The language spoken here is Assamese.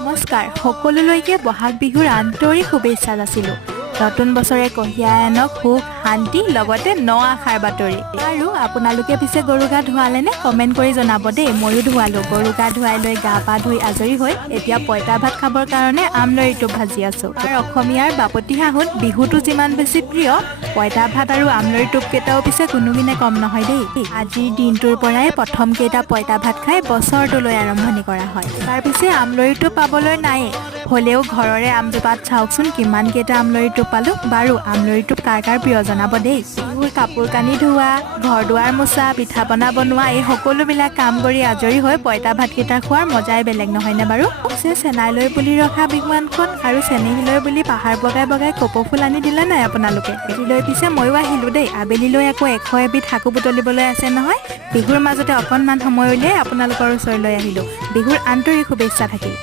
নমস্কাৰ সকলোলৈকে বহাগ বিহুৰ আন্তৰিক শুভেচ্ছা যাচিলোঁ। নতুন বছৰে কঢ়িয়াই আনক সুখ শান্তি লগতে ন আশাৰ বাতৰি। আৰু আপোনালোকে পিছে গৰু গা ধুৱালেনে? কমেণ্ট কৰি জনাব দেই। ময়ো ধুৱালোঁ। গৰু গা ধুৱাই লৈ গা পা ধুই আজৰি হৈ এতিয়া পঁইতা ভাত খাবৰ কাৰণে আমলৰি টোপ ভাজি আছোঁ। আৰু অসমীয়াৰ বাপতি সাহোন বিহুটো যিমান বেছি প্ৰিয়, পঁইতা ভাত আৰু আমলৰি টোপ কেইটাও পিছে কোনোগুণে কম নহয় দেই। আজিৰ দিনটোৰ পৰাই প্ৰথম কেইটা পঁইতা ভাত খাই বছৰটোলৈ আৰম্ভণি কৰা হয়। তাৰ পিছে আমলৰি টোপ পাবলৈ নায়েই, হ'লেও ঘৰৰে আমজোপাত চাওকচোন কিমান কেইটা আমলৰি টোপ পালোঁ। বাৰু আমলৰি টোপ কাৰ কাৰ প্ৰিয় জনাব দেই। বিহুৰ কাপোৰ কানি ধোৱা, ঘৰ দুৱাৰ মোচা, পিঠা পনা বনোৱা এই সকলোবিলাক কাম কৰি আজৰি হৈ পঁইতা ভাতকেইটা খোৱাৰ মজাই বেলেগ নহয়নে বাৰু? পিছে চেনাইলৈ বুলি ৰখা বিহুৱানখন আৰু চেনেহীলৈ বুলি পাহাৰ বগাই বগাই কপৌ ফুল আনি দিলে নাই আপোনালোকে? এটিলৈ পিছে ময়ো আহিলোঁ দেই। আবেলিলৈ আকৌ 100 এবিধ শাকো বুটলিবলৈ আছে নহয়। বিহুৰ মাজতে অকণমান সময় উলিয়াই আপোনালোকৰ ওচৰলৈ আহিলোঁ। বিহুৰ আন্তৰিক শুভেচ্ছা থাকিল।